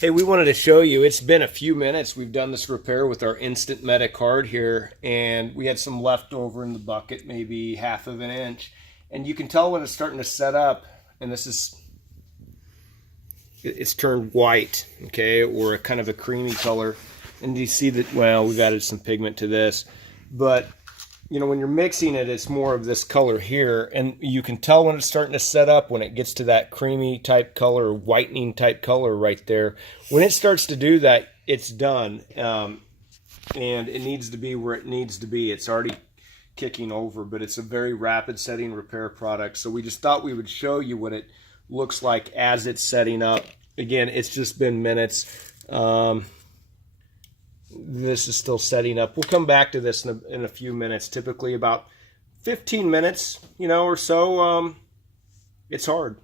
Hey, we wanted to show you, it's been a few minutes. We've done this repair with our Instant Meta card here, and we had some leftover in the bucket, maybe half of an inch. And you can tell when it's starting to set up, and it's turned white, okay, or a kind of a creamy color. And you see that, well, we've added some pigment to this, but you know, when you're mixing it, it's more of this color here, and you can tell when it's starting to set up, when it gets to that creamy type color, whitening type color right there. When it starts to do that, it's done, and it needs to be where it needs to be. It's already kicking over, but it's a very rapid setting repair product, so we just thought we would show you what it looks like as it's setting up. Again, it's just been minutes. This is still setting up. We'll come back to this in a few minutes, typically about 15 minutes, you know, or so. It's hard.